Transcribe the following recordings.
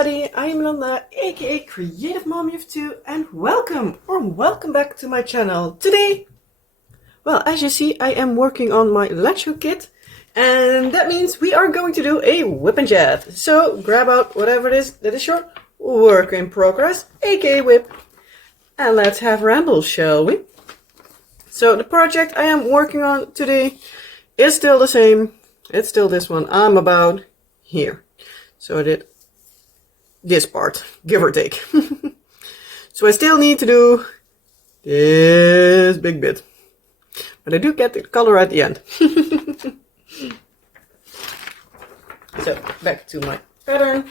everybody, I am Landa, aka Creative Mommy of Two, and welcome back to my channel. Today, well, as you see, I am working on my latch kit, and that means we are going to do a WIP and Chat. So grab out whatever it is that is your work in progress, aka WIP, and let's have rambles, shall we? So the project I am working on today is still the same. It's still this one. I'm about here. So I did this part, give or take. So I still need to do this big bit. But I do get the color at the end. So back to my pattern.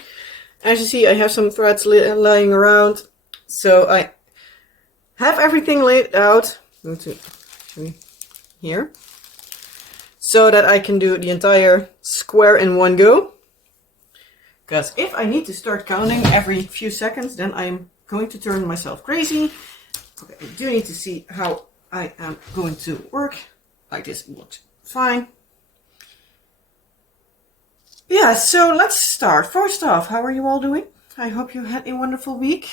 As you see, I have some threads lying around. So I have everything laid out. I'm going to show you here. So that I can do the entire square in one go. Because if I need to start counting every few seconds, then I'm going to turn myself crazy. Okay, I do need to see how I am going to work. Like this looks fine. Yeah, so let's start. First off, how are you all doing? I hope you had a wonderful week.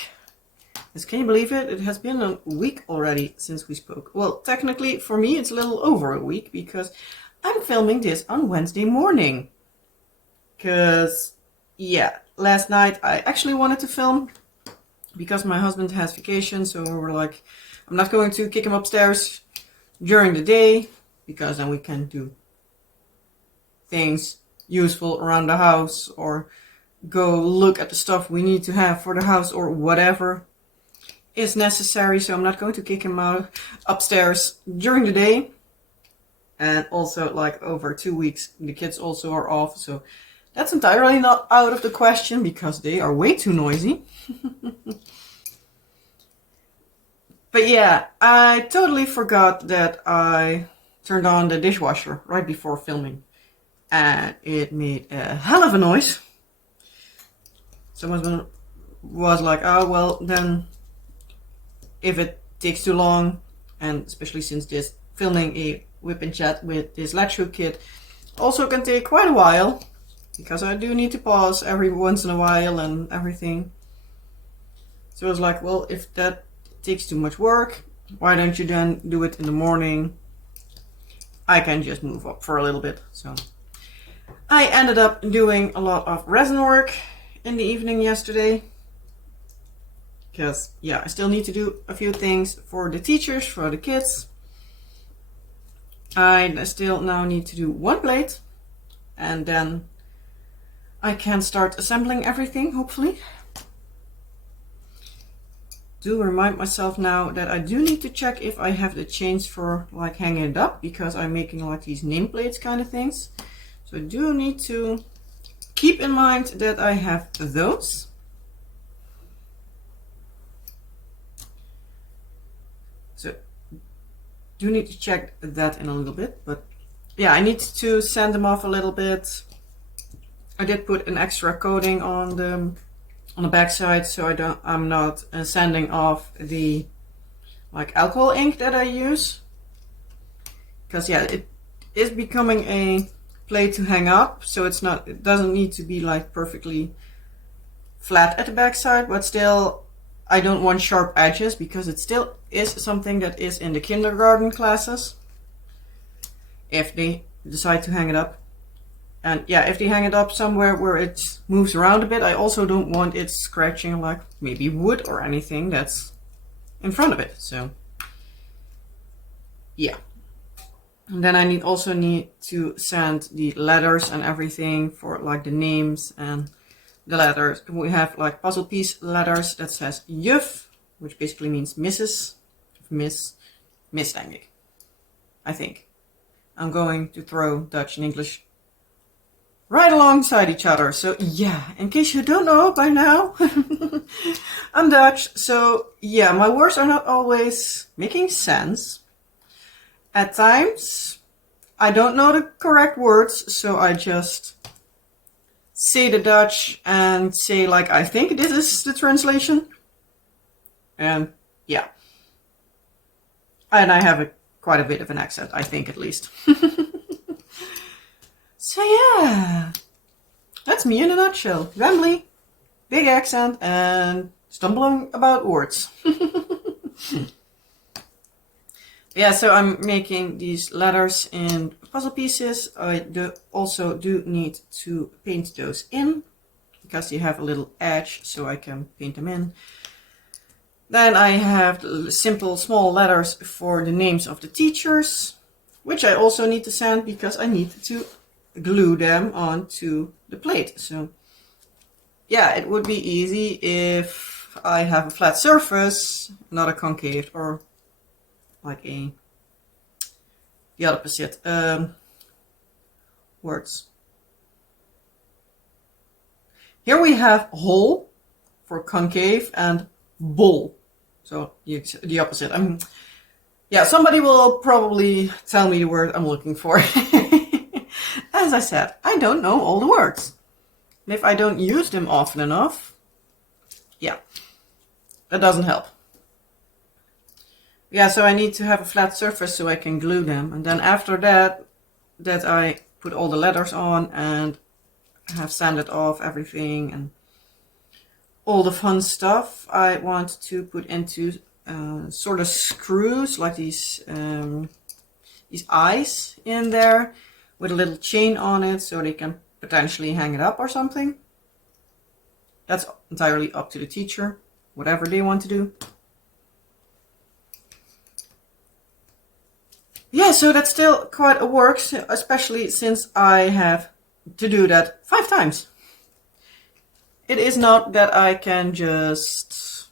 Yes, can you believe it? It has been a week already since we spoke. Well, technically for me it's a little over a week because I'm filming this on Wednesday morning. Because yeah, last night I actually wanted to film because my husband has vacation, so we were like, I'm not going to kick him upstairs during the day because then we can do things useful around the house or go look at the stuff we need to have for the house or whatever is necessary. So I'm not going to kick him out upstairs during the day. And also, like, over 2 weeks the kids also are off, so that's entirely not out of the question because they are way too noisy. But yeah, I totally forgot that I turned on the dishwasher right before filming. And it made a hell of a noise. Someone was like, oh well, then if it takes too long, and especially since this filming a WIP and Chat with this latch kit also can take quite a while. Because I do need to pause every once in a while and everything. So I was like, well, if that takes too much work, why don't you then do it in the morning? I can just move up for a little bit. So I ended up doing a lot of resin work in the evening yesterday. Because yeah, I still need to do a few things for the teachers, for the kids. I still now need to do one plate. And then I can start assembling everything, hopefully. Do remind myself now that I do need to check if I have the chains for like hanging it up, because I'm making like these nameplates kind of things. So I do need to keep in mind that I have those. So do need to check that in a little bit, but yeah, I need to sand them off a little bit. I did put an extra coating on the back side, so I'm not sanding off the like alcohol ink that I use, because yeah, it is becoming a plate to hang up, so it doesn't need to be like perfectly flat at the back side, but still I don't want sharp edges because it still is something that is in the kindergarten classes if they decide to hang it up. And yeah, if they hang it up somewhere where it moves around a bit, I also don't want it scratching like maybe wood or anything that's in front of it. So yeah. And then I also need to sand the letters and everything for like the names and the letters. We have like puzzle piece letters that says juf, which basically means Mrs. Miss denk ik. I think. I'm going to throw Dutch and English right alongside each other. So yeah, in case you don't know by now, I'm Dutch. So yeah, my words are not always making sense. At times, I don't know the correct words, so I just say the Dutch and say like, I think this is the translation. And yeah. And I have quite a bit of an accent, I think at least. So yeah, that's me in a nutshell. Rambly. big accent and stumbling about words. Yeah, so I'm making these letters in puzzle pieces. I also do need to paint those in because they have a little edge, so I can paint them in. Then I have the simple small letters for the names of the teachers, which I also need to sand because I need to glue them onto the plate. So yeah, it would be easy if I have a flat surface, not a concave, or like the opposite words. Here we have hole for concave and bowl. So the opposite. Yeah, somebody will probably tell me the word I'm looking for. As I said, I don't know all the words. And if I don't use them often enough, yeah, that doesn't help. Yeah, so I need to have a flat surface so I can glue them. And then after that I put all the letters on and have sanded off everything and all the fun stuff I want to put into sort of screws, like these eyes in there with a little chain on it so they can potentially hang it up or something. That's entirely up to the teacher, whatever they want to do. Yeah, so that's still quite a work, especially since I have to do that 5 times. It is not that I can just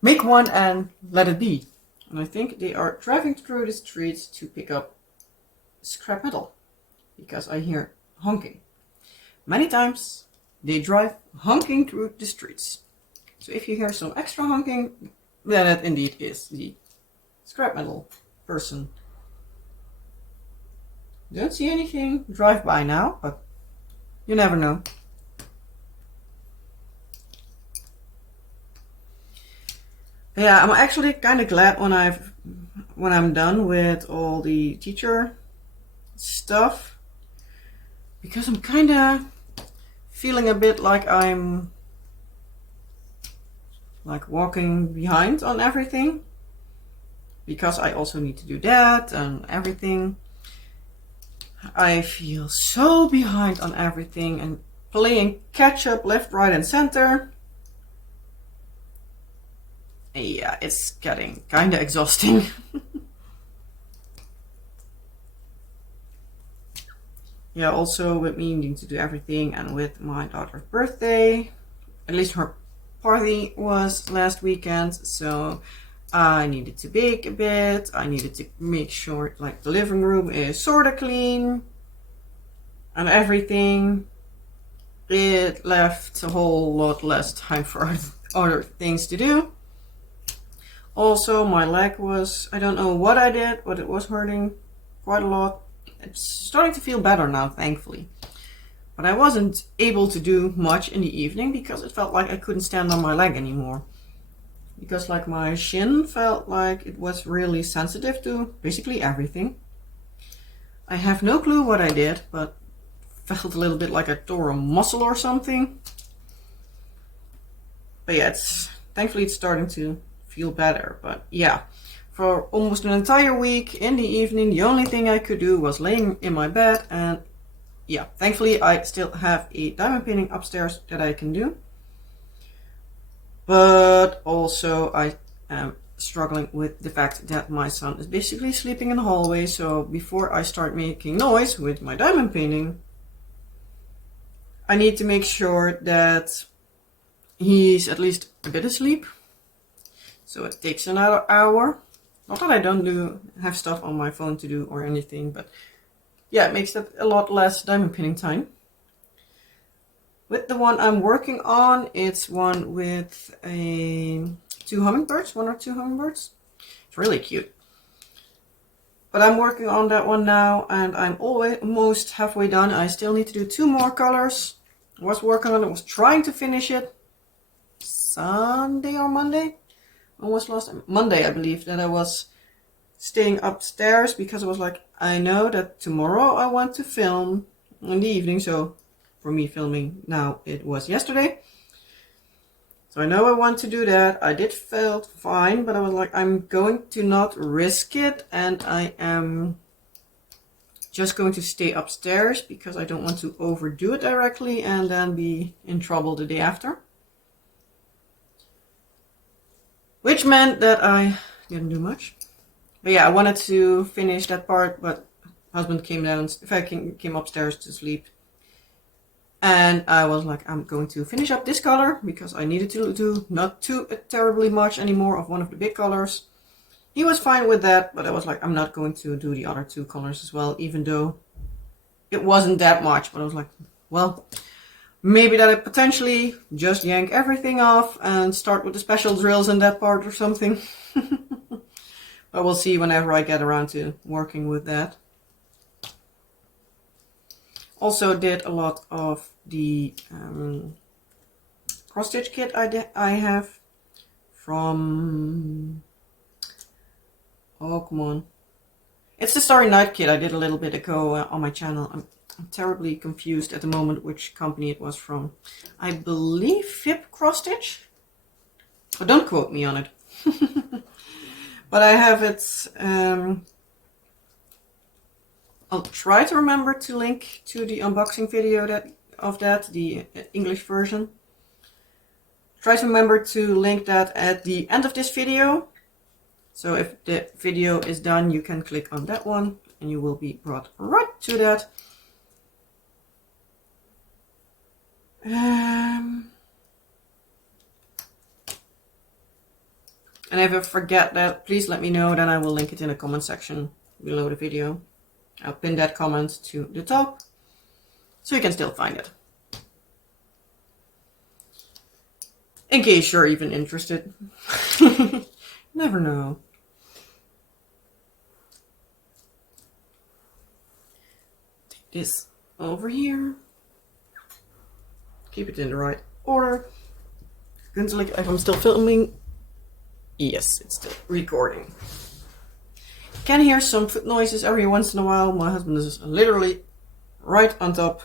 make one and let it be. And I think they are driving through the streets to pick up scrap metal because I hear honking. Many times they drive honking through the streets. So if you hear some extra honking, then it indeed is the scrap metal person. Don't see anything drive by now, but you never know. Yeah, I'm actually kind of glad when I'm done with all the teacher stuff, because I'm kind of feeling a bit like I'm like walking behind on everything, because I also need to do that and everything. I feel so behind on everything and playing catch up left, right and center. Yeah, it's getting kind of exhausting. Yeah, also with me needing to do everything and with my daughter's birthday, at least her party was last weekend, so I needed to bake a bit. I needed to make sure like the living room is sort of clean and everything. It left a whole lot less time for other things to do. Also, my leg was, I don't know what I did, but it was hurting quite a lot. It's starting to feel better now, thankfully. But I wasn't able to do much in the evening because it felt like I couldn't stand on my leg anymore. Because like my shin felt like it was really sensitive to basically everything. I have no clue what I did, but felt a little bit like I tore a muscle or something. But yeah, thankfully it's starting to feel better. But yeah, for almost an entire week in the evening, the only thing I could do was laying in my bed. And yeah, thankfully I still have a diamond painting upstairs that I can do. But also I am struggling with the fact that my son is basically sleeping in the hallway. So before I start making noise with my diamond painting, I need to make sure that he's at least a bit asleep. So it takes another hour. Not that I don't have stuff on my phone to do or anything, but yeah, it makes that a lot less diamond painting time. With the one I'm working on, it's one with one or two hummingbirds. It's really cute. But I'm working on that one now, and I'm almost halfway done. I still need to do 2 more colors. I was working on it, was trying to finish it Sunday or Monday. Almost last Monday, I believe, that I was staying upstairs because I was like, I know that tomorrow I want to film in the evening, so for me filming now, it was yesterday. So I know I want to do that. I did felt fine, but I was like, I'm going to not risk it, and I am just going to stay upstairs because I don't want to overdo it directly and then be in trouble the day after. Which meant that I didn't do much. But yeah, I wanted to finish that part, but husband came upstairs to sleep. And I was like, I'm going to finish up this color because I needed to do not too terribly much anymore of one of the big colors. He was fine with that, but I was like, I'm not going to do the other two colors as well, even though it wasn't that much. But I was like, well, maybe that I potentially just yank everything off and start with the special drills in that part or something. But we'll see whenever I get around to working with that. Also did a lot of the cross stitch kit I have from, oh come on, it's the Starry Night kit I did a little bit ago on my channel. I'm terribly confused at the moment which company it was from. I believe WIP cross stitch, but don't quote me on it. But I have it. I'll try to remember to link to the unboxing video the English version. Try to remember to link that at the end of this video. So if the video is done, you can click on that one and you will be brought right to that. And if I forget that, please let me know, then I will link it in the comment section below the video. I'll pin that comment to the top so you can still find it. In case you're even interested. Never know. Take this over here. Keep it in the right order. If I'm still filming. Yes, it's still recording. Can hear some foot noises every once in a while. My husband is literally right on top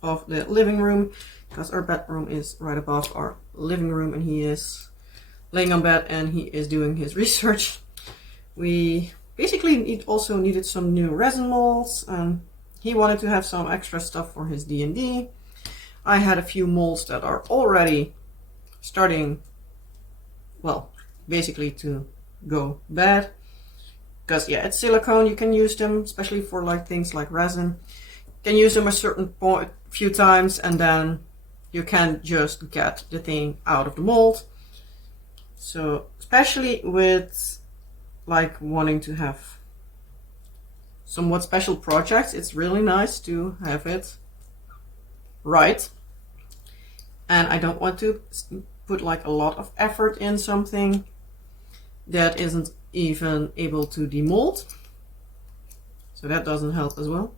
of the living room because our bedroom is right above our living room, and he is laying on bed and he is doing his research. We basically also needed some new resin molds, and he wanted to have some extra stuff for his D&D. I had a few molds that are already starting, well, basically to go bad. Because yeah, it's silicone, you can use them, especially for like things like resin. You can use them a certain few times and then you can't just get the thing out of the mold. So especially with like wanting to have somewhat special projects, it's really nice to have it right. And I don't want to put like a lot of effort in something that isn't even able to demold, so that doesn't help as well.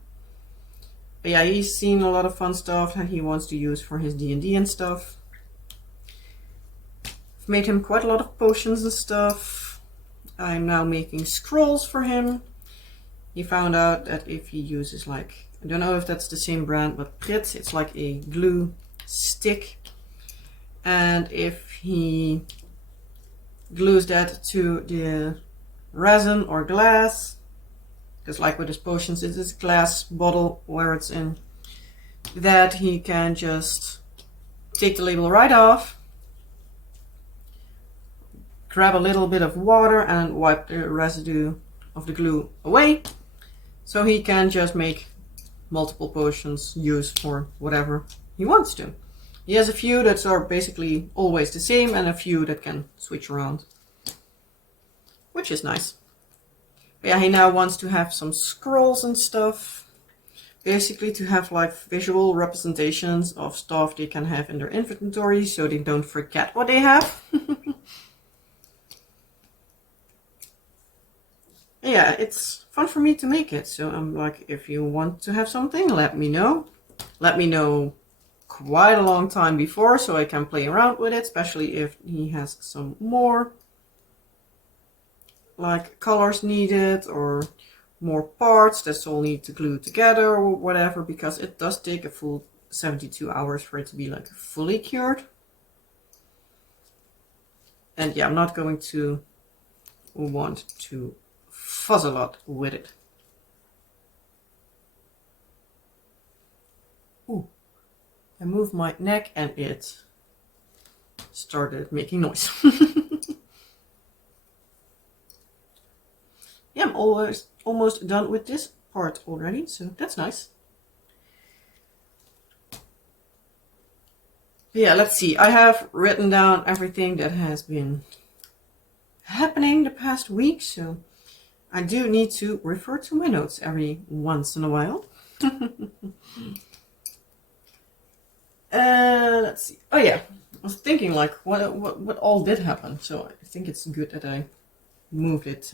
But yeah, he's seen a lot of fun stuff that he wants to use for his D&D and stuff. I've made him quite a lot of potions and stuff. I'm now making scrolls for him. He found out that if he uses like, I don't know if that's the same brand, but Prit, it's like a glue stick, and if he glues that to the resin or glass, because like with his potions it is glass bottle where it's in, that he can just take the label right off, grab a little bit of water and wipe the residue of the glue away, so he can just make multiple potions used for whatever he wants to. He has a few that are basically always the same and a few that can switch around, which is nice. But yeah, he now wants to have some scrolls and stuff, basically to have like visual representations of stuff they can have in their inventory so they don't forget what they have. Yeah, it's fun for me to make it, so I'm like, if you want to have something, let me know. Let me know quite a long time before so I can play around with it, especially if he has some more like colors needed or more parts that all need to glue together or whatever, because it does take a full 72 hours for it to be like fully cured. And yeah, I'm not going to want to fuzz a lot with it. Ooh, I moved my neck and it started making noise. Yeah, I'm almost done with this part already, so that's nice. Yeah, let's see. I have written down everything that has been happening the past week, so I do need to refer to my notes every once in a while. Let's see. Oh yeah, I was thinking like what all did happen, so I think it's good that I moved it.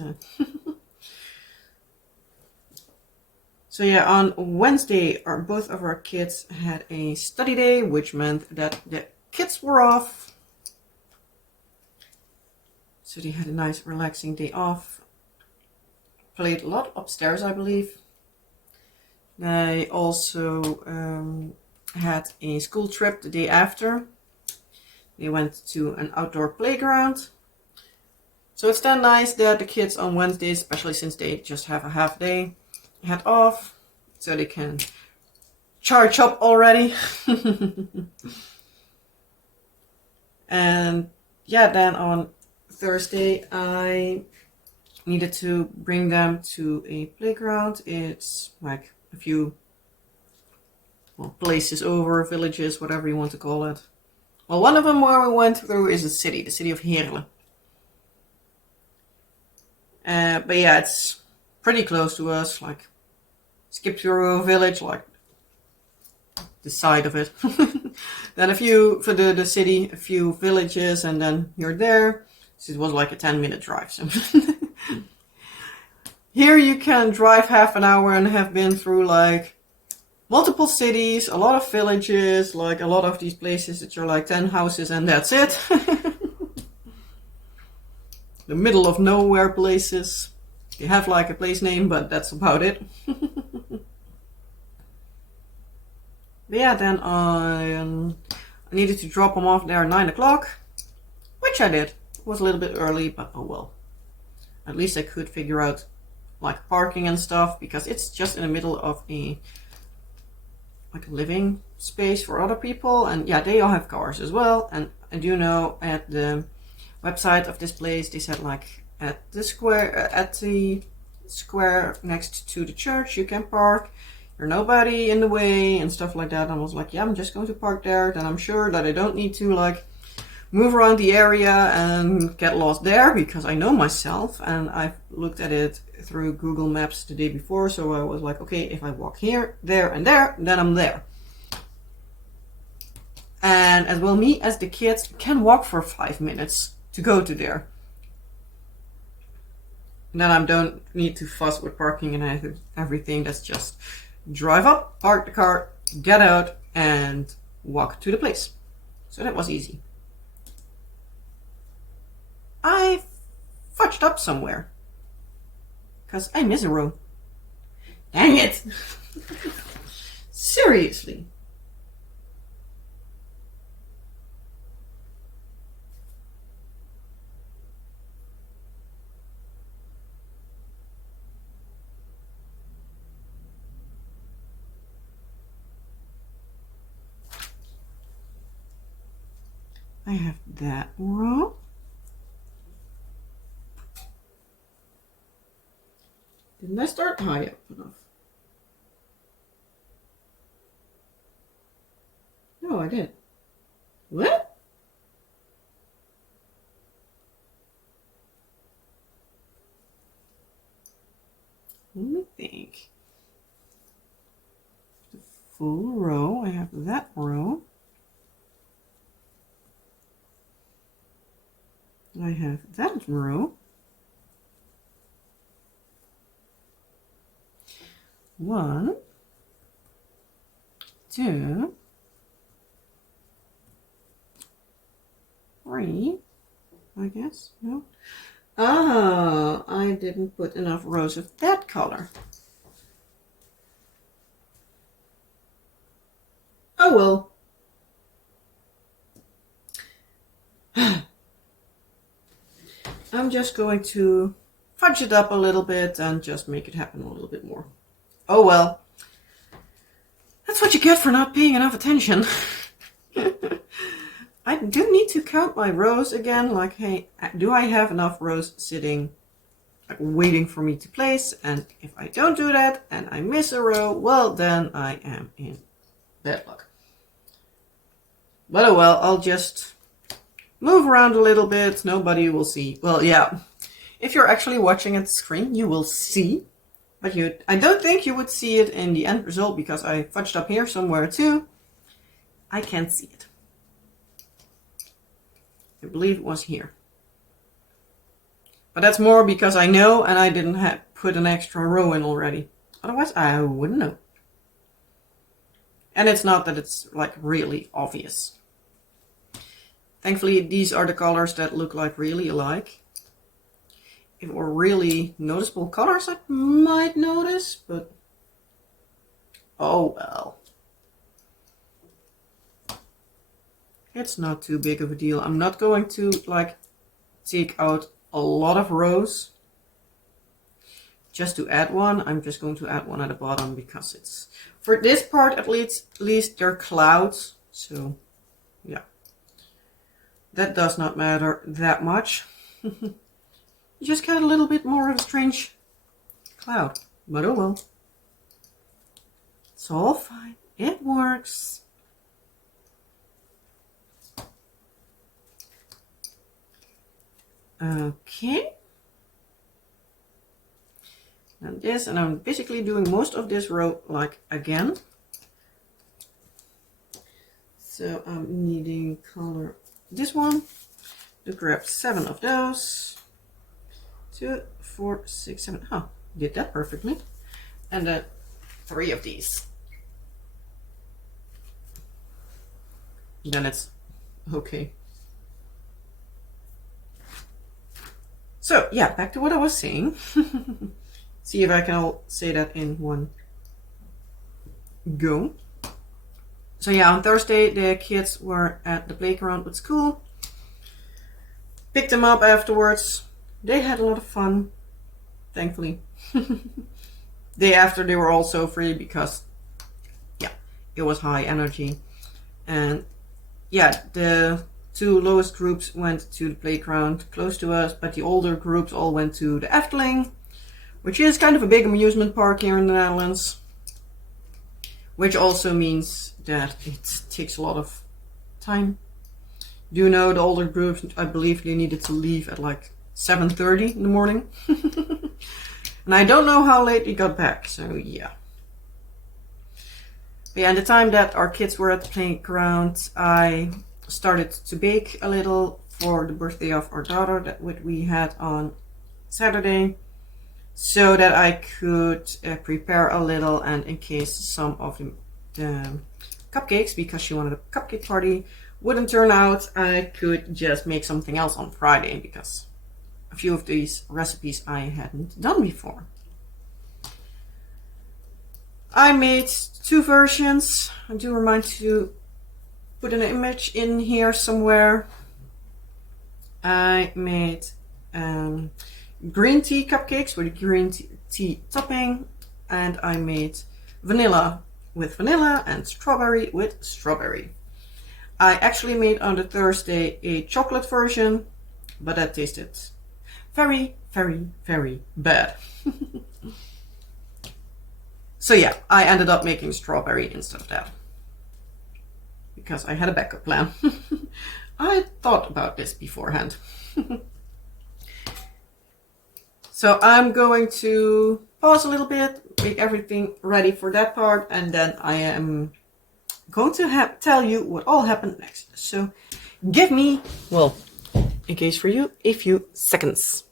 So yeah, on Wednesday, both of our kids had a study day, which meant that the kids were off. So they had a nice relaxing day off. Played a lot upstairs, I believe. They also had a school trip the day after. They went to an outdoor playground. So it's then nice that the kids on Wednesdays, especially since they just have a half day, had off, so they can charge up already. And yeah, then on Thursday I needed to bring them to a playground. It's like a few places over, villages, whatever you want to call it. Well, one of them where we went through is the city of Heerlen. But yeah, it's pretty close to us, like skip through a village, like the side of it. Then a few, for the city, a few villages, and then you're there. So it was like a 10-minute drive. So here you can drive half an hour and have been through like multiple cities, a lot of villages, like a lot of these places that are like 10 houses and that's it. The middle of nowhere places. They have like a place name, but that's about it. But yeah, then I needed to drop them off there at 9 o'clock, which I did. It was a little bit early, but oh well. At least I could figure out like parking and stuff, because it's just in the middle of a living space for other people, and yeah, they all have cars as well. And I do know at the website of this place they said like at the square next to the church you can park. There's nobody in the way and stuff like that. And I was like, yeah, I'm just going to park there. Then I'm sure that I don't need to like move around the area and get lost there, because I know myself and I've looked at it through Google Maps the day before. So I was like, okay, if I walk here, there, and there, then I'm there. And as well, me as the kids can walk for 5 minutes to go to there. And then I don't need to fuss with parking and everything. That's just drive up, park the car, get out, and walk to the place. So that was easy. I fudged up somewhere, because I miss a row. Dang it! Seriously. I have that row. Didn't I start high up enough? No, I didn't. What? Let me think. The full row. I have that row. I have that row. 1, 2, 3, I guess. No. Ah, I didn't put enough rows of that color. just going to fudge it up a little bit and just make it happen a little bit more. Oh well. That's what you get for not paying enough attention. I do need to count my rows again, like, hey, do I have enough rows sitting, like, waiting for me to place? And if I don't do that and I miss a row, well, then I am in bad luck. But oh well, I'll just move around a little bit. Nobody will see. Well, yeah, if you're actually watching at the screen, you will see. But I don't think you would see it in the end result because I fudged up here somewhere too. I can't see it. I believe it was here. But that's more because I know and I didn't put an extra row in already. Otherwise, I wouldn't know. And it's not that it's like really obvious. Thankfully, these are the colors that look like really alike. If it were really noticeable colors, I might notice, but oh well. It's not too big of a deal. I'm not going to like take out a lot of rows just to add one. I'm just going to add one at the bottom because it's, for this part at least they're clouds. So yeah, that does not matter that much. You just get a little bit more of a strange cloud, but oh well. It's all fine. It works. Okay. And this, and I'm basically doing most of this row like again. So I'm needing color this one to grab 7 of those. 2, 4, 6, 7. Oh, did that perfectly. And then 3 of these. Then it's okay. So yeah, back to what I was saying. See if I can all say that in one go. So yeah, on Thursday the kids were at the playground with school. Picked them up afterwards. They had a lot of fun, thankfully. Day after they were also free because yeah, it was high energy. And yeah, the 2 lowest groups went to the playground close to us, but the older groups all went to the Efteling, which is kind of a big amusement park here in the Netherlands. Which also means that it takes a lot of time. Do you know the older groups, I believe they needed to leave at like 7:30 in the morning. And I don't know how late they got back, so yeah. But yeah, and the time that our kids were at the playground, I started to bake a little for the birthday of our daughter that we had on Saturday, so that I could prepare a little and in case some of the cupcakes, because she wanted a cupcake party, wouldn't turn out, I could just make something else on Friday because a few of these recipes I hadn't done before. I made 2 versions. I do remind to put an image in here somewhere. I made green tea cupcakes with green tea topping, and I made vanilla with vanilla and strawberry with strawberry. I actually made on the Thursday a chocolate version, but that tasted very, very, very bad. So yeah, I ended up making strawberry instead of that. Because I had a backup plan. I thought about this beforehand. So I'm going to pause a little bit, make everything ready for that part, and then I am going to tell you what all happened next. So give me, well, in case for you, a few seconds.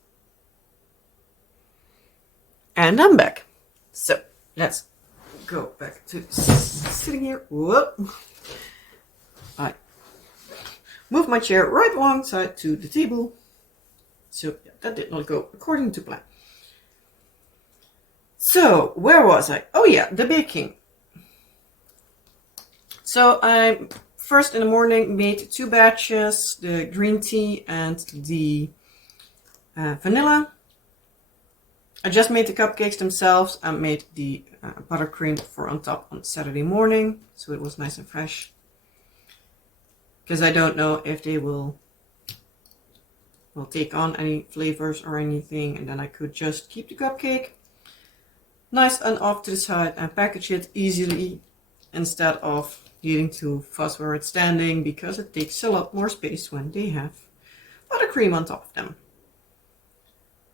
And I'm back. So let's go back to sitting here. Whoop. I move my chair right alongside to the table. So yeah, that did not go according to plan. So where was I? Oh yeah, the baking. So I first in the morning made 2 batches, the green tea and the vanilla. I just made the cupcakes themselves. I made the buttercream for on top on Saturday morning, so it was nice and fresh. Because I don't know if they will take on any flavors or anything, and then I could just keep the cupcake nice and off to the side and package it easily instead of needing to fuss where it's standing, because it takes a lot more space when they have buttercream on top of them.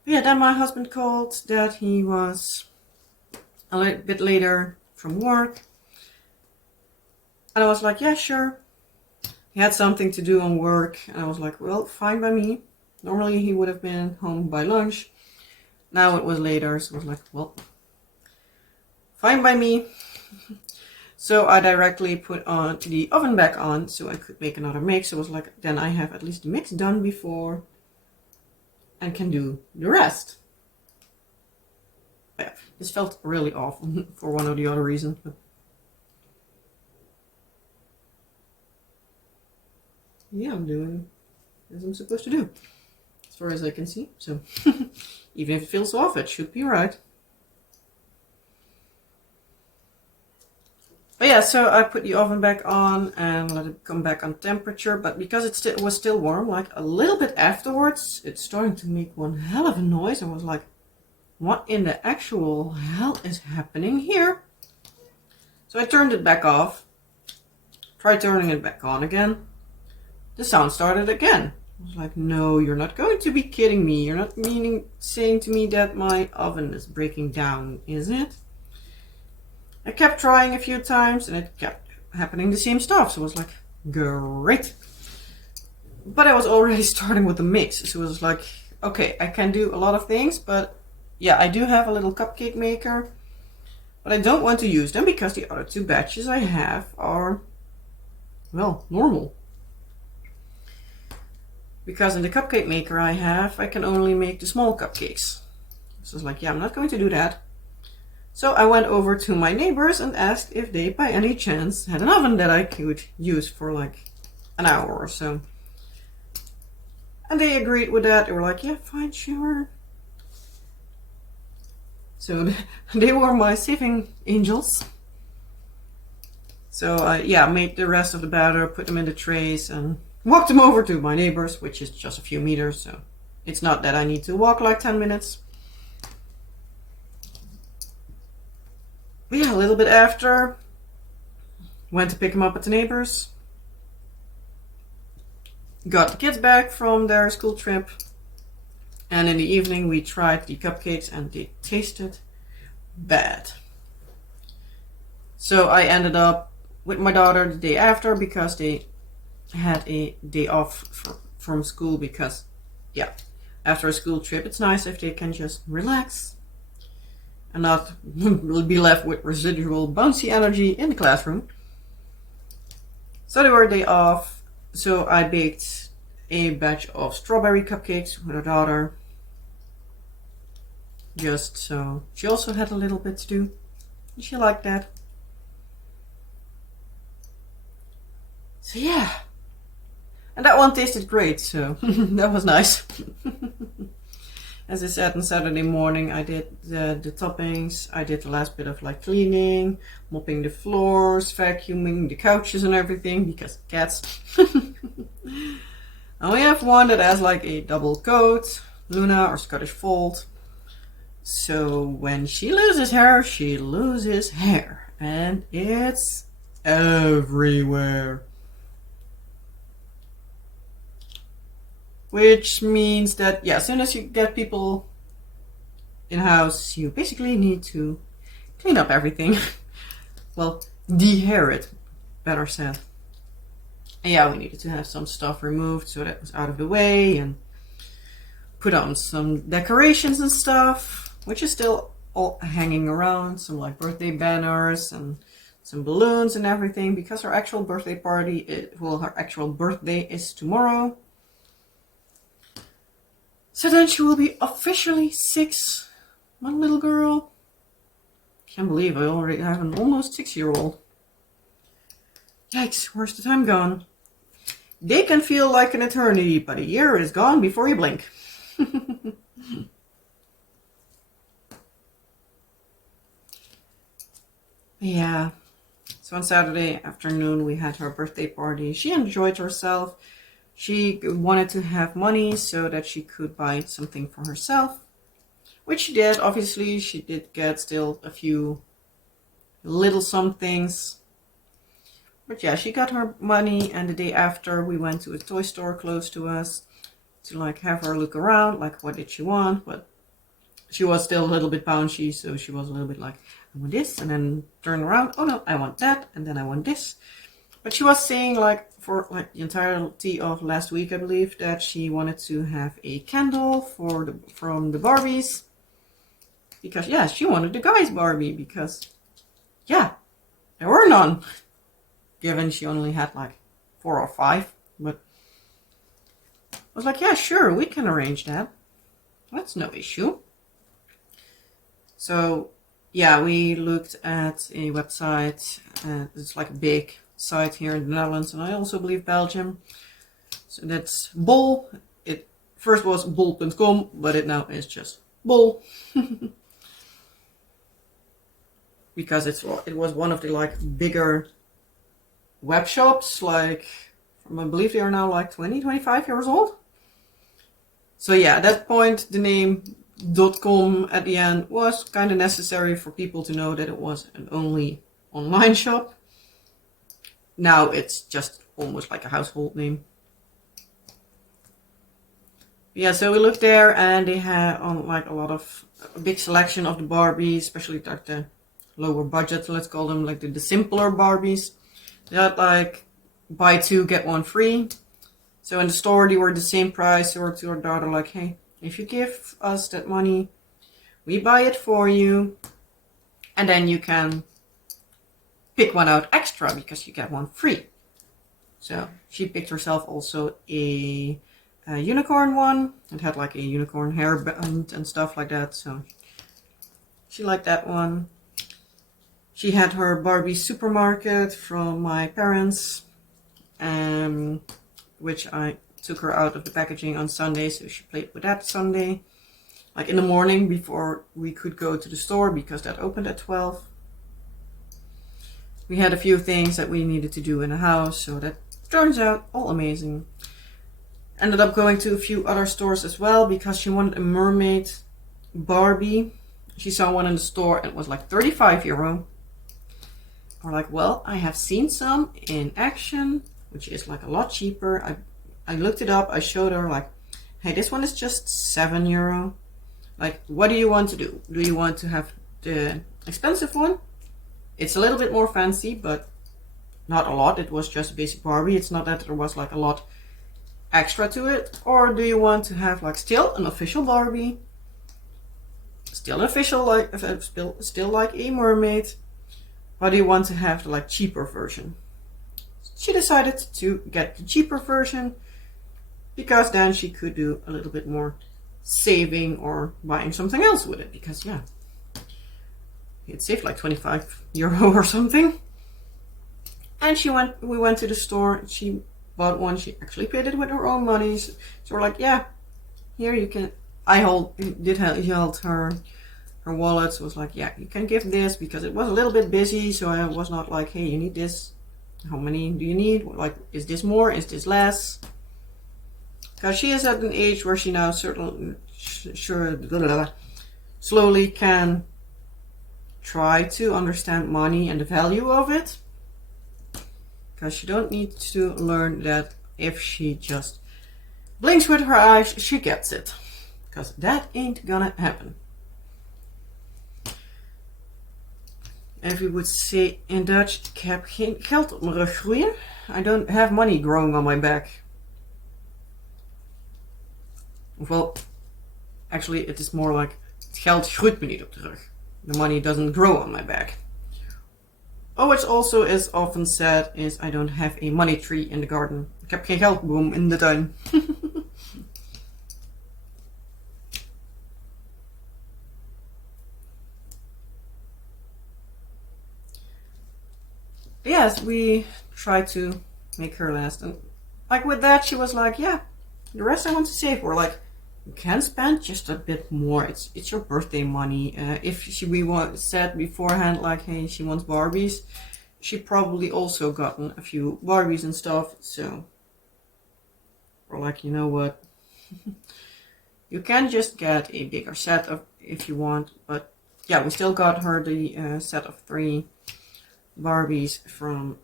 Yeah, then my husband called that he was a little bit later from work. And I was like, yeah, sure. He had something to do on work. And I was like, well, fine by me. Normally he would have been home by lunch. Now it was later, so I was like, well, fine by me. So I directly put on the oven back on so I could make another mix. It was like, then I have at least the mix done before and can do the rest. Yeah, this felt really off for one or the other reason. But yeah, I'm doing as I'm supposed to do, as far as I can see. So even if it feels off, it should be right. But yeah, so I put the oven back on and let it come back on temperature. But because it was still warm, like a little bit afterwards, it's starting to make one hell of a noise. I was like, what in the actual hell is happening here? So I turned it back off. Tried turning it back on again. The sound started again. I was like, no, you're not going to be kidding me. You're not saying to me that my oven is breaking down, is it? I kept trying a few times and it kept happening the same stuff. So I was like, great. But I was already starting with the mix. So it was like, okay, I can do a lot of things. But yeah, I do have a little cupcake maker. But I don't want to use them because the other two batches I have are, well, normal. Because in the cupcake maker I can only make the small cupcakes. So I was like, yeah, I'm not going to do that. So I went over to my neighbors and asked if they by any chance had an oven that I could use for like an hour or so. And they agreed with that. They were like, yeah, fine, sure. So they were my saving angels. So I made the rest of the batter, put them in the trays and walked them over to my neighbors, which is just a few meters. So it's not that I need to walk like 10 minutes. But yeah, a little bit after, went to pick them up at the neighbors. Got the kids back from their school trip. And in the evening we tried the cupcakes and they tasted bad. So I ended up with my daughter the day after because they had a day off from school because, yeah, after a school trip it's nice if they can just relax and not be left with residual bouncy energy in the classroom. So they were a day off. So I baked a batch of strawberry cupcakes with her daughter. Just so she also had a little bit to do. She liked that. So yeah. And that one tasted great, so that was nice. As I said, on Saturday morning I did the toppings. I did the last bit of like cleaning, mopping the floors, vacuuming the couches and everything because cats. I only have one that has like a double coat, Luna or Scottish Fold. So when she loses hair, she loses hair. And it's everywhere. Which means that, yeah, as soon as you get people in house, you basically need to clean up everything. Well, de-hair it, better said. And yeah, we needed to have some stuff removed so that was out of the way and put on some decorations and stuff, which is still all hanging around. Some like birthday banners and some balloons and everything because her actual birthday party, her actual birthday is tomorrow. So then she will be officially 6, my little girl. Can't believe I already have an almost 6-year-old. Yikes, where's the time gone? They can feel like an eternity, but a year is gone before you blink. Yeah. So on Saturday afternoon, we had her birthday party. She enjoyed herself. She wanted to have money so that she could buy something for herself, which she did. Obviously, she did get still a few little somethings. But yeah, she got her money, and the day after, we went to a toy store close to us to like have her look around, like what did she want. But she was still a little bit bouncy, so she was a little bit like, I want this, and then turn around, oh no, I want that, and then I want this. But she was saying like for like the entirety of last week, I believe, that she wanted to have a candle from the Barbies. Because yeah, she wanted the guys Barbie because yeah, there were none. Given she only had like 4 or 5, but I was like, yeah, sure, we can arrange that. That's no issue. So yeah, we looked at a website. It's like a big site here in the Netherlands, and I also believe Belgium. So that's Bol. It first was bol.com, but it now is just Bol. Because it was one of the like bigger web shops, like I believe they are now like 25 years old. So yeah, at that point the name .com at the end was kind of necessary for people to know that it was an only online shop. Now it's just almost like a household name. Yeah, so we looked there and they had on like a big selection of the Barbies, especially like the lower budget, let's call them, like the simpler Barbies. They had like buy 2 get 1 free. So in the store they were the same price. So to our daughter like, hey, if you give us that money, we buy it for you, and then you can pick one out extra because you get 1 free. So she picked herself also a unicorn one. It had like a unicorn hairband and stuff like that. So she liked that one. She had her Barbie supermarket from my parents, which I took her out of the packaging on Sunday, so she played with that Sunday. Like in the morning before we could go to the store because that opened at 12. We had a few things that we needed to do in the house, so that turns out all amazing. Ended up going to a few other stores as well because she wanted a mermaid Barbie. She saw one in the store and it was like €35. We're like, well, I have seen some in action, which is like a lot cheaper. I looked it up. I showed her like, hey, this one is just €7. Like, what do you want to do? Do you want to have the expensive one? It's a little bit more fancy, but not a lot. It was just a basic Barbie. It's not that there was like a lot extra to it. Or do you want to have like still an official Barbie? Still official, like still like a mermaid. Or do you want to have the like cheaper version? She decided to get the cheaper version because then she could do a little bit more saving or buying something else with it. Because yeah, it saved like €25 or something. And we went to the store. She bought one. She actually paid it with her own money. So we're like, yeah, here you can. He held her wallet. So was like, yeah, you can give this because it was a little bit busy. So I was not like, hey, you need this. How many do you need? Like, is this more? Is this less? Because she is at an age where she now slowly can try to understand money and the value of it. Because she don't need to learn that if she just blinks with her eyes, she gets it. Because that ain't gonna happen. As we would say in Dutch, ik heb geen geld op mijn rug groeien. I don't have money growing on my back. Well, actually it is more like, het geld groeit me niet op de rug. The money doesn't grow on my back. Oh, which also is often said is, I don't have a money tree in the garden. Ik heb geen geldboom in de tuin. Yes, we tried to make her last. And like with that, she was like, yeah, the rest I want to save. We're like, you can spend just a bit more. It's your birthday money. If said beforehand like, hey, she wants Barbies, she probably also gotten a few Barbies and stuff. So we're like, you know what? You can just get a bigger set of if you want, but yeah, we still got her the set of 3 Barbies from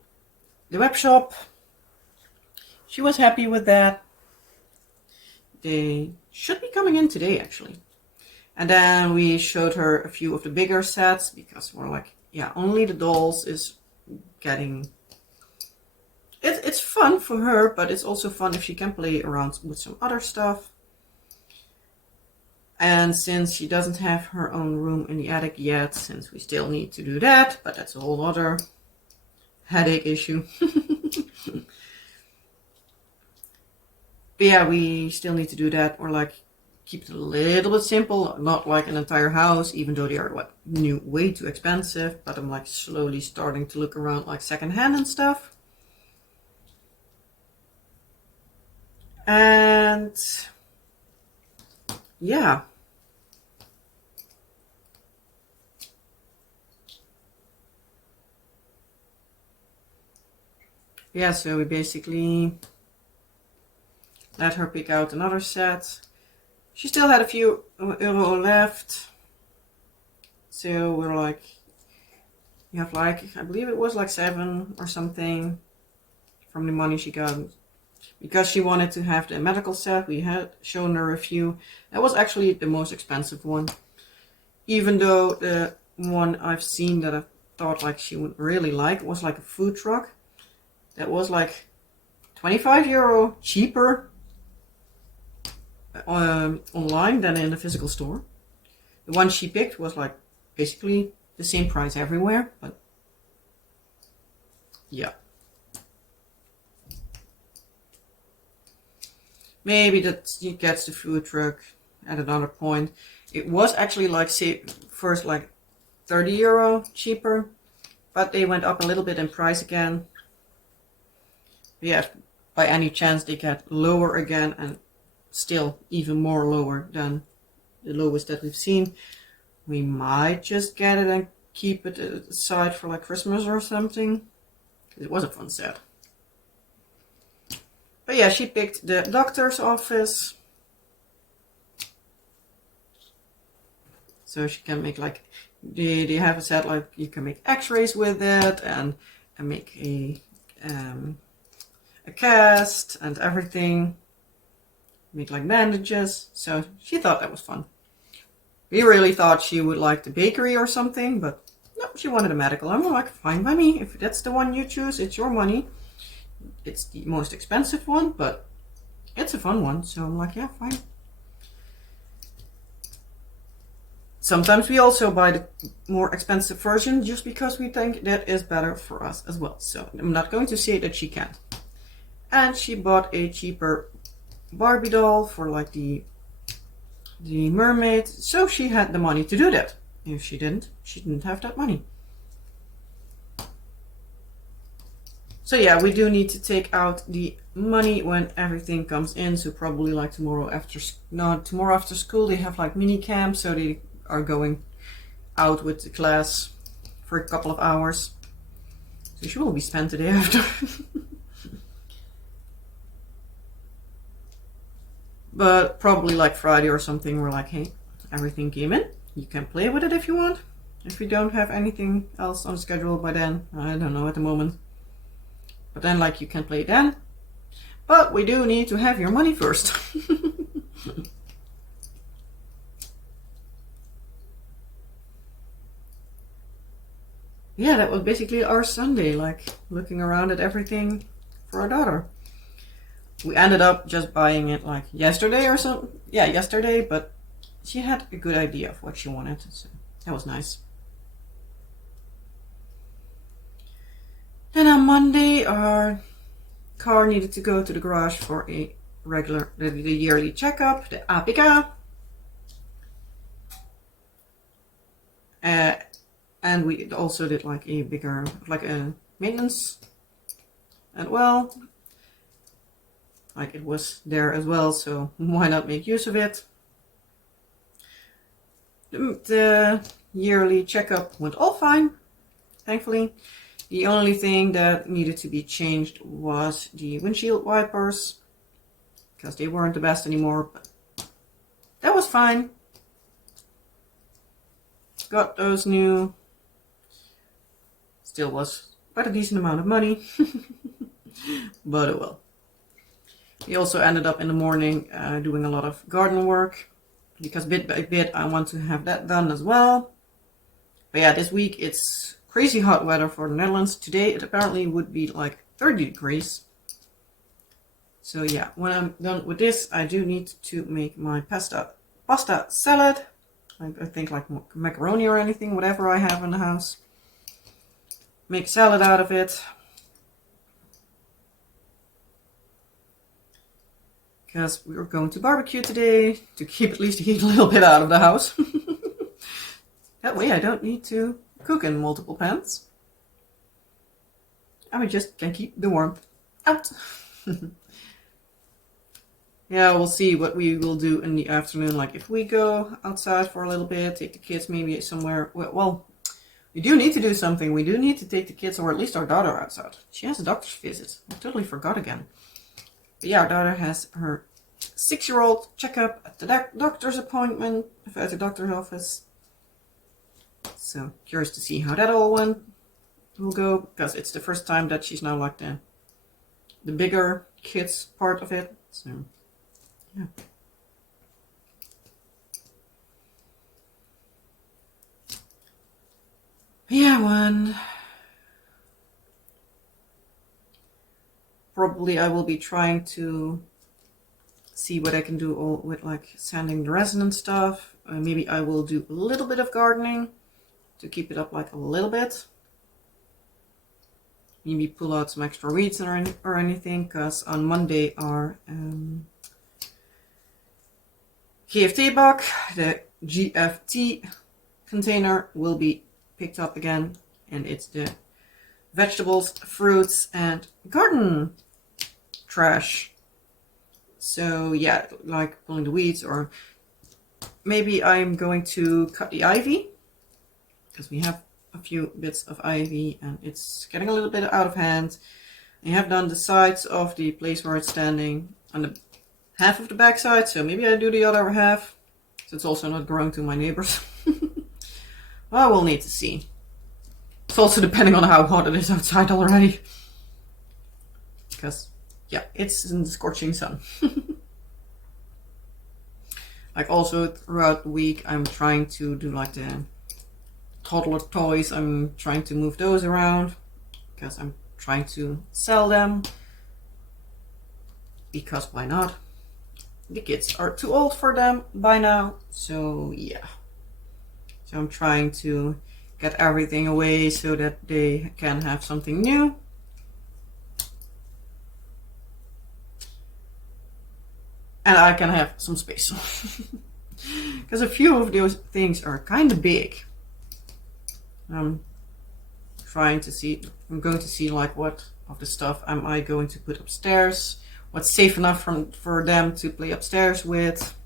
the web shop. She was happy with that. They should be coming in today, actually. And then we showed her a few of the bigger sets because we're like, yeah, only the dolls is getting... It's fun for her, but it's also fun if she can play around with some other stuff. And since she doesn't have her own room in the attic yet, since we still need to do that, but that's a whole other headache issue. But yeah, we still need to do that, or like keep it a little bit simple, not like an entire house, even though they are like new, way too expensive. But I'm like slowly starting to look around like secondhand and stuff. And yeah. Yeah, so we basically let her pick out another set. She still had a few euro left. So we're like, you have like, I believe it was like 7 or something from the money she got. Because she wanted to have the medical set, we had shown her a few. That was actually the most expensive one. Even though the one I've seen that I thought like she would really like was like a food truck. That was like 25 euro cheaper online than in the physical store. The one she picked was like basically the same price everywhere, but yeah. Maybe that she gets the food truck at another point. It was actually like, say, first like 30 euro cheaper, but they went up a little bit in price again. Yeah, if by any chance they get lower again, and still even more lower than the lowest that we've seen, we might just get it and keep it aside for like Christmas or something. It was a fun set. But yeah, she picked the doctor's office. So she can make like, they have a set like you can make x-rays with it and make a cast and everything. Make like bandages. So she thought that was fun. We really thought she would like the bakery or something, but no, she wanted a medical. I'm like, fine by me. If that's the one you choose, it's your money. It's the most expensive one, but it's a fun one. So I'm like, yeah, fine. Sometimes we also buy the more expensive version just because we think that is better for us as well. So I'm not going to say that she can't. And she bought a cheaper Barbie doll for like the mermaid. So she had the money to do that. If she didn't have that money. So yeah, we do need to take out the money when everything comes in. So probably like tomorrow after school they have like mini camp. So they are going out with the class for a couple of hours. So she will be spent the day after. But probably like Friday or something, we're like, hey, everything came in. You can play with it if you want. If you don't have anything else on schedule by then, I don't know at the moment. But then like you can play then. But we do need to have your money first. Yeah, that was basically our Sunday, like looking around at everything for our daughter. We ended up just buying it like yesterday or something. Yeah, yesterday, but she had a good idea of what she wanted, so that was nice. Then on Monday, our car needed to go to the garage for a the yearly checkup, the APK. And we also did like a bigger, like a maintenance. And well, like it was there as well, so why not make use of it? The yearly checkup went all fine, thankfully. The only thing that needed to be changed was the windshield wipers, because they weren't the best anymore, but that was fine. Got those new. Still was quite a decent amount of money, but oh well. We also ended up in the morning doing a lot of garden work, because bit by bit I want to have that done as well. But yeah, this week it's crazy hot weather for the Netherlands. Today it apparently would be like 30 degrees. So yeah, when I'm done with this, I do need to make my pasta salad. I think like macaroni or anything, whatever I have in the house. Make salad out of it. Because we are going to barbecue today to keep at least the heat a little bit out of the house. That way I don't need to cook in multiple pans. I just can keep the warmth out. Yeah, we'll see what we will do in the afternoon. Like if we go outside for a little bit, take the kids maybe somewhere. Well, we do need to do something. We do need to take the kids, or at least our daughter, outside. She has a doctor's visit. I totally forgot again. But yeah, our daughter has her 6-year-old checkup at the doctor's appointment, at the doctor's office. So curious to see how that all will go, because it's the first time that she's now like the bigger kids part of it. So yeah. Yeah, one. Probably I will be trying to see what I can do all with like sanding the resin and stuff. Maybe I will do a little bit of gardening to keep it up like a little bit. Maybe pull out some extra weeds or anything, because on Monday our GFT box, the GFT container, will be picked up again, and it's the vegetables, fruits, and garden trash. So yeah, like pulling the weeds, or maybe I'm going to cut the ivy, because we have a few bits of ivy and it's getting a little bit out of hand. I have done the sides of the place where it's standing on the half of the back side, so maybe I do the other half, so it's also not growing to my neighbors. Well, we'll need to see. It's also depending on how hot it is outside already, because yeah, it's in the scorching sun. Like also throughout the week I'm trying to do like the toddler toys. I'm trying to move those around because I'm trying to sell them, because why not? The kids are too old for them by now, so yeah. So I'm trying to get everything away so that they can have something new. And I can have some space. Because a few of those things are kind of big. I'm going to see like what of the stuff am I going to put upstairs, what's safe enough for them to play upstairs with,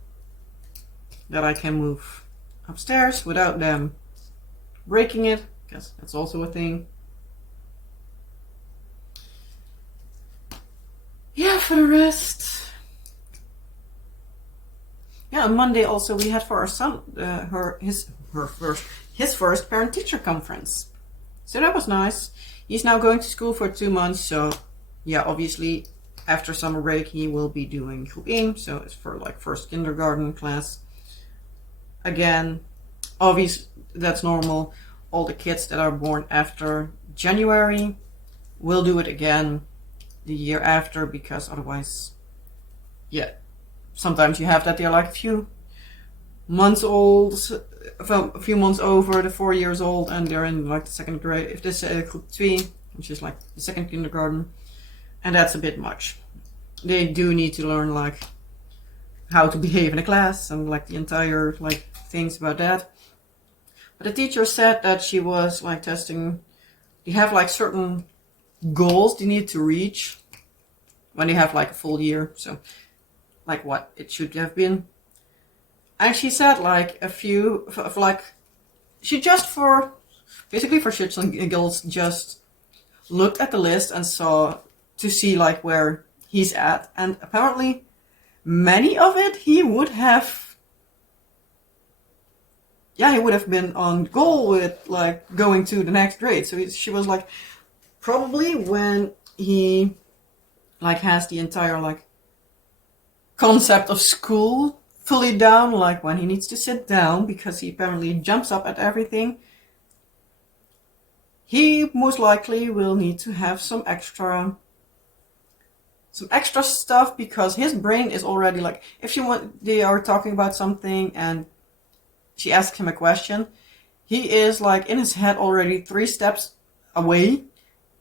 that I can move upstairs without them breaking it, because that's also a thing. Yeah, for the rest, yeah, on Monday also we had for our son his first parent-teacher conference. So that was nice. He's now going to school for 2 months, so yeah, obviously after summer break he will be doing WIP and Chat, so it's for like first kindergarten class. Again, obviously that's normal. All the kids that are born after January will do it again the year after, because otherwise, yeah, sometimes you have that they're like a few months old, a few months over the 4 years old, and they're in like the second grade, if this group 3, which is like the second kindergarten, and that's a bit much. They do need to learn like how to behave in a class and like the entire like things about that. But the teacher said that she was like testing, they have like certain goals they need to reach when they have like a full year. So like what it should have been And she said like a few, like, she just for, basically for shits and giggles, just looked at the list and saw to see like where he's at. And apparently many of it he would have, yeah, he would have been on goal with like going to the next grade. So she was like, probably when he like has the entire like concept of school fully down, like when he needs to sit down because he apparently jumps up at everything, he most likely will need to have some extra stuff, because his brain is already like, if they are talking about something and she asks him a question, he is like in his head already 3 steps away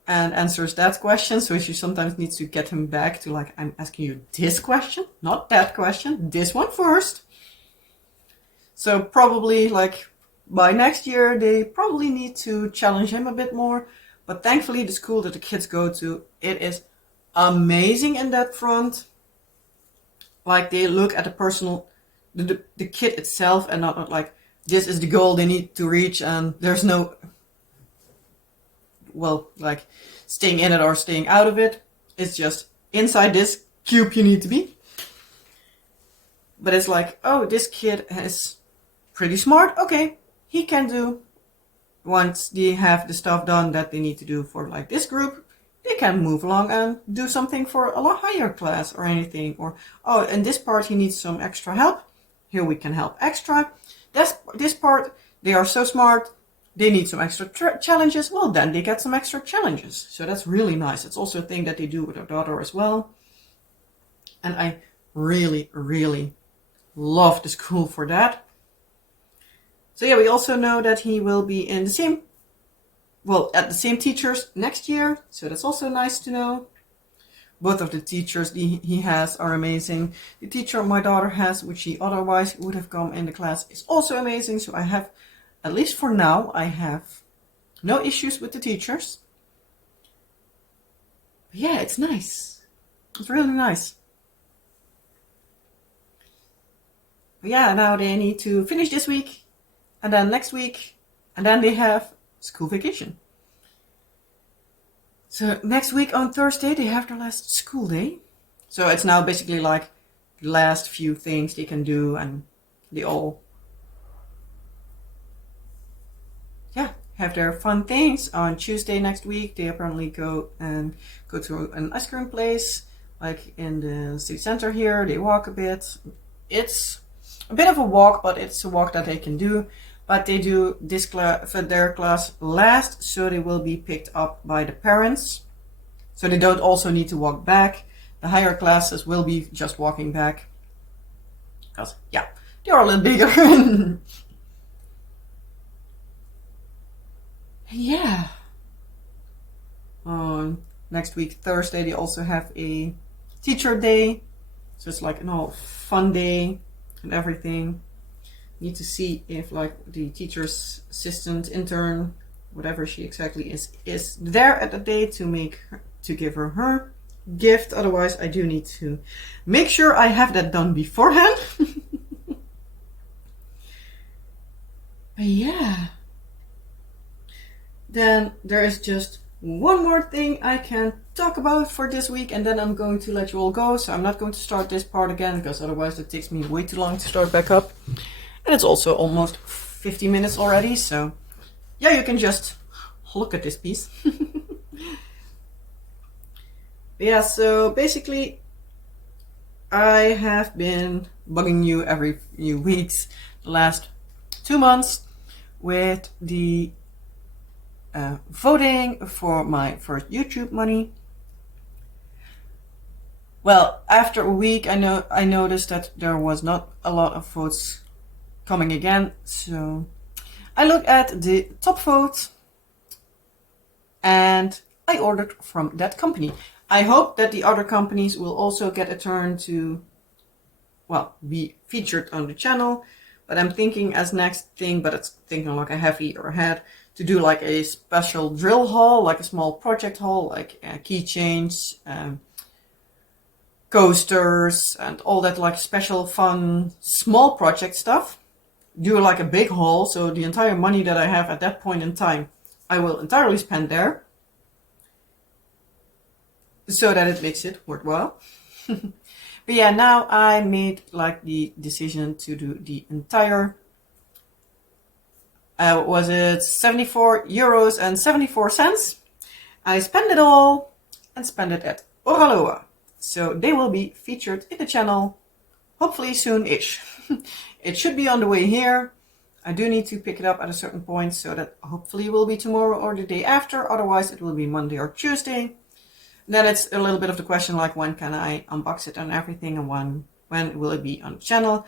and answers that question. So she sometimes needs to get him back to like, I'm asking you this question, not that question, this one first. So probably like by next year, they probably need to challenge him a bit more. But thankfully, the school that the kids go to, it is amazing in that front. Like they look at the kid itself, and not like, this is the goal they need to reach, and there's no, well, like staying in it or staying out of it. It's just inside this cube you need to be. But it's like, oh, this kid is pretty smart. Okay, he can do, once they have the stuff done that they need to do for like this group, they can move along and do something for a lot higher class or anything. Or, oh, in this part he needs some extra help. Here we can help extra. This part, they are so smart, they need some extra challenges. Well, then they get some extra challenges. So that's really nice. It's also a thing that they do with our daughter as well. And I really, really love the school for that. So yeah, we also know that he will be in the same, well, at the same teachers next year. So that's also nice to know. Both of the teachers he has are amazing. The teacher my daughter has, which she otherwise would have come in the class, is also amazing. So I have, at least for now, I have no issues with the teachers. But yeah, it's nice. It's really nice. But yeah, now they need to finish this week, and then next week, and then they have school vacation. So next week on Thursday, they have their last school day. So it's now basically like the last few things they can do, and they all, yeah, have their fun things. On Tuesday next week, they apparently go to an ice cream place, like in the city center here. They walk a bit. It's a bit of a walk, but it's a walk that they can do. But they do this their class last, so they will be picked up by the parents. So they don't also need to walk back. The higher classes will be just walking back. Because, yeah, they are a little bigger. Yeah. Next week, Thursday, they also have a teacher day. So it's like an all fun day and everything. Need to see if like the teacher's assistant, intern, whatever she exactly is there at the day to give her gift. Otherwise, I do need to make sure I have that done beforehand. But yeah, then there is just one more thing I can talk about for this week, and then I'm going to let you all go. So I'm not going to start this part again, because otherwise it takes me way too long to start back up. And it's also almost 50 minutes already, so yeah, you can just look at this piece. Yeah, so basically, I have been bugging you every few weeks, the last 2 months, with the voting for my first YouTube money. Well, after a week, I noticed that there was not a lot of votes coming again, so I looked at the top vote and I ordered from that company. I hope that the other companies will also get a turn to, well, be featured on the channel. But I'm thinking as next thing, but it's thinking like a heavier head, to do like a special drill haul, like a small project haul, like keychains, coasters and all that like special fun small project stuff. Do like a big haul, so the entire money that I have at that point in time I will entirely spend there, so that it makes it worthwhile. But yeah, now I made like the decision to do the entire was it 74 euros and 74 cents. I spent it all and spent it at Oraloa. So they will be featured in the channel hopefully soon-ish. It should be on the way here. I do need to pick it up at a certain point, so that hopefully will be tomorrow or the day after. Otherwise it will be Monday or Tuesday. Then it's a little bit of the question like when can I unbox it and everything, and when will it be on the channel.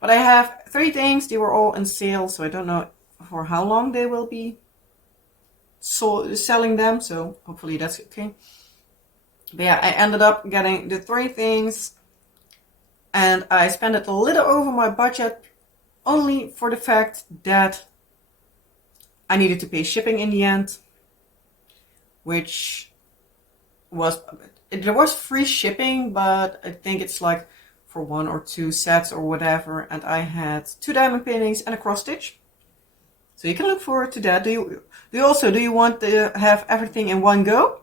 But I have 3 things. They were all in sale, so I don't know for how long they will be selling them, so hopefully that's okay. But yeah, I ended up getting the 3 things, and I spent it a little over my budget only for the fact that I needed to pay shipping in the end, which was, there was free shipping, but I think it's like for 1 or 2 sets or whatever, and I had 2 diamond paintings and a cross stitch. So you can look forward to that. Do you want to have everything in one go,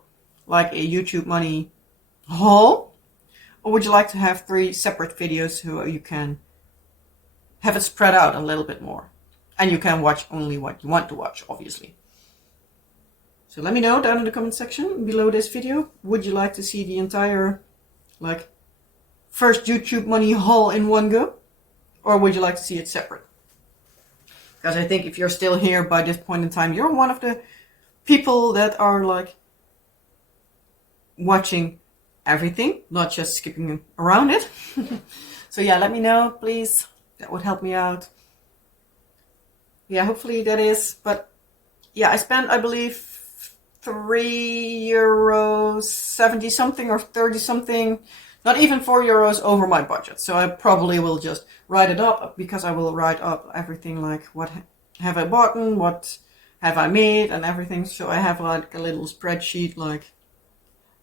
like a YouTube money haul, or would you like to have 3 separate videos so you can have it spread out a little bit more, and you can watch only what you want to watch, obviously? So let me know down in the comment section below this video. Would you like to see the entire like first YouTube money haul in one go, or would you like to see it separate? Because I think if you're still here by this point in time, you're one of the people that are like watching everything, not just skipping around it. So yeah, let me know, please. That would help me out. Yeah, hopefully that is. But yeah, I spent, I believe, €3 70 something or 30 something, not even €4 over my budget. So I probably will just write it up, because I will write up everything like what have I bought, what have I made and everything. So I have like a little spreadsheet, like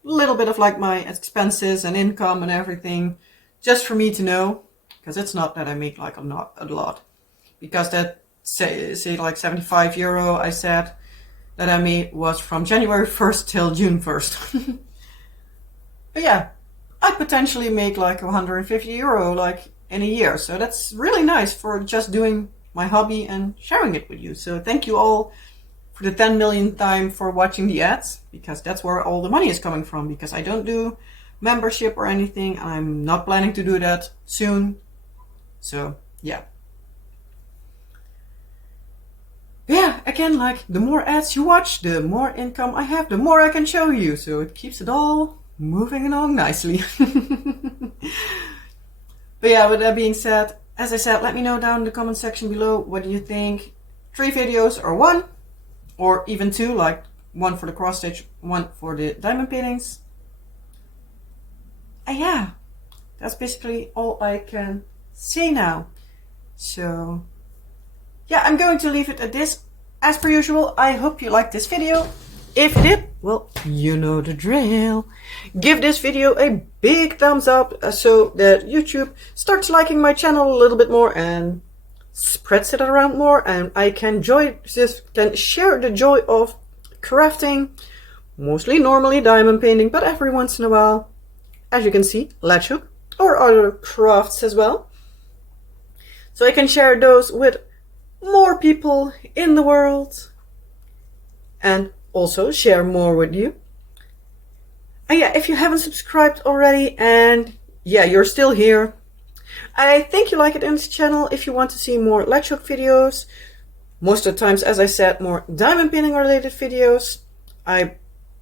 a little bit of like my expenses and income and everything, just for me to know, because it's not that I make like a lot, because that say like €75 I said that I made was from January 1st till June 1st. But yeah, I potentially make like €150 like in a year. So that's really nice for just doing my hobby and sharing it with you. So thank you all for the 10 millionth time for watching the ads, because that's where all the money is coming from, because I don't do membership or anything. I'm not planning to do that soon. So yeah. Yeah, again, like the more ads you watch, the more income I have, the more I can show you. So it keeps it all moving along nicely. But yeah, with that being said, as I said, let me know down in the comment section below, what do you think? 3 videos or 1? Or even 2, like 1 for the cross stitch, 1 for the diamond paintings. And yeah, that's basically all I can say now. So yeah, I'm going to leave it at this. As per usual, I hope you liked this video. If you did, well, you know the drill. Give this video a big thumbs up so that YouTube starts liking my channel a little bit more and spreads it around more, and I can share the joy of crafting, mostly normally diamond painting, but every once in a while, as you can see, latch hook or other crafts as well. So I can share those with more people in the world and also share more with you. And yeah, if you haven't subscribed already and yeah, you're still here, I think you like it in this channel. If you want to see more latch hook videos, most of the times, as I said, more diamond painting related videos.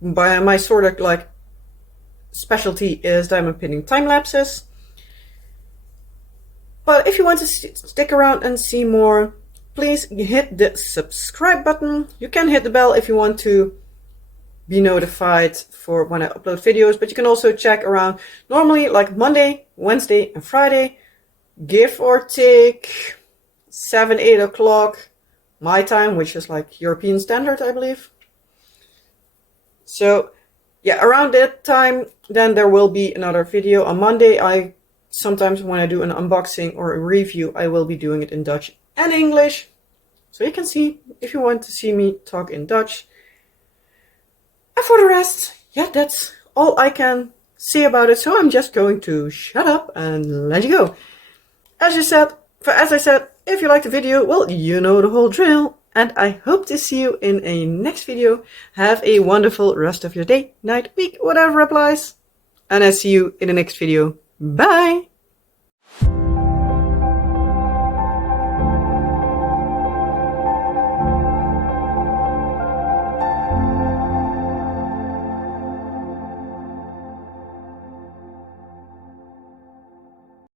My sort of like specialty is diamond painting time lapses. But if you want to stick around and see more, please hit the subscribe button. You can hit the bell if you want to be notified for when I upload videos, but you can also check around normally like Monday, Wednesday and Friday, give or take 7-8 o'clock my time, which is like European standard, I believe. So yeah, around that time, then there will be another video. On Monday, sometimes when I do an unboxing or a review, I will be doing it in Dutch and English. So you can see if you want to see me talk in Dutch. And for the rest, yeah, that's all I can say about it. So I'm just going to shut up and let you go. As I said, if you liked the video, well, you know the whole drill. And I hope to see you in a next video. Have a wonderful rest of your day, night, week, whatever applies. And I see you in the next video. Bye!